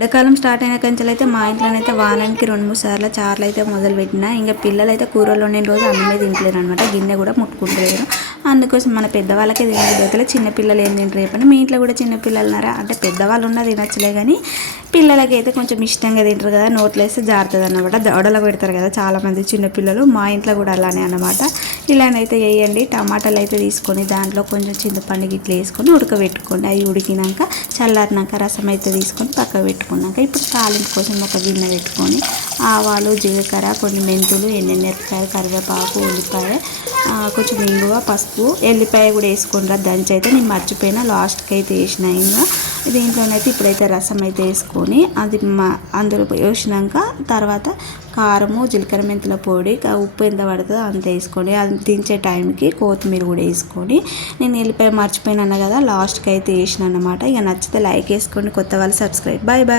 ఎండాకాలం స్టార్ట్ అయిన కంచెలు అయితే మా ఇంట్లోనైతే వారానికి 2-3 సార్లు చార్లు అయితే మొదలు పెట్టినా. ఇంకా పిల్లలు అయితే కూరలో ఉండిన రోజు అన్నమే తింటలేరు అనమాట, గిన్నె కూడా ముట్టుకుంటలేరు. అందుకోసం మన పెద్దవాళ్ళకే తినబుద్ధి, చిన్న పిల్లలు ఏం తింటారు చెప్పండి. మీ ఇంట్లో కూడా చిన్న పిల్లలు ఉన్నారా అంటే పెద్దవాళ్ళు ఉన్నా తినచ్చులే, కానీ పిల్లలకి అయితే కొంచెం ఇష్టంగా తింటారు కదా, నోట్లో వేస్తే జారుతుంది అన్నమాట. దవడలో పెడతారు కదా చాలామంది చిన్నపిల్లలు, మా ఇంట్లో కూడా అలానే అన్నమాట. ఇలానైతే వేయండి. టమాటాలు అయితే తీసుకొని దాంట్లో కొంచెం చింతపండు గిట్ల వేసుకొని ఉడకబెట్టుకోండి. అవి ఉడికినాక చల్లారినాక రసం అయితే తీసుకొని పక్క పెట్టుకున్నాక ఇప్పుడు తాలింపు కోసం ఒక గిన్నె పెట్టుకొని ఆవాలు, జీలకర్ర, కొన్ని మెంతులు, ఎండుమిరపకాయ, కరివేపాకు, ఉల్లిపాయ, కొంచెం ఇంగువ, పసుపు, ఎల్లిపాయ కూడా వేసుకుంటా. దంచి అయితే నేను మర్చిపోయినా, లాస్ట్కి అయితే వేసిన. ఇంకా దీంట్లోనైతే ఇప్పుడైతే రసం అయితే వేసుకొని అది అందులో వేసినాక తర్వాత కారము, జీలకర్ర, మెంతుల పొడి, ఉప్పు ఎంత పడుతుందో అంత వేసుకోండి. అది దించే టైంకి కొత్తిమీర కూడా వేసుకొని, నేను ఎల్లిపాయ మర్చిపోయినా కదా లాస్ట్కి అయితే వేసిన అన్నమాట. ఇక నచ్చితే లైక్ వేసుకోండి, కొత్త వాళ్ళు సబ్స్క్రైబ్. Bye bye.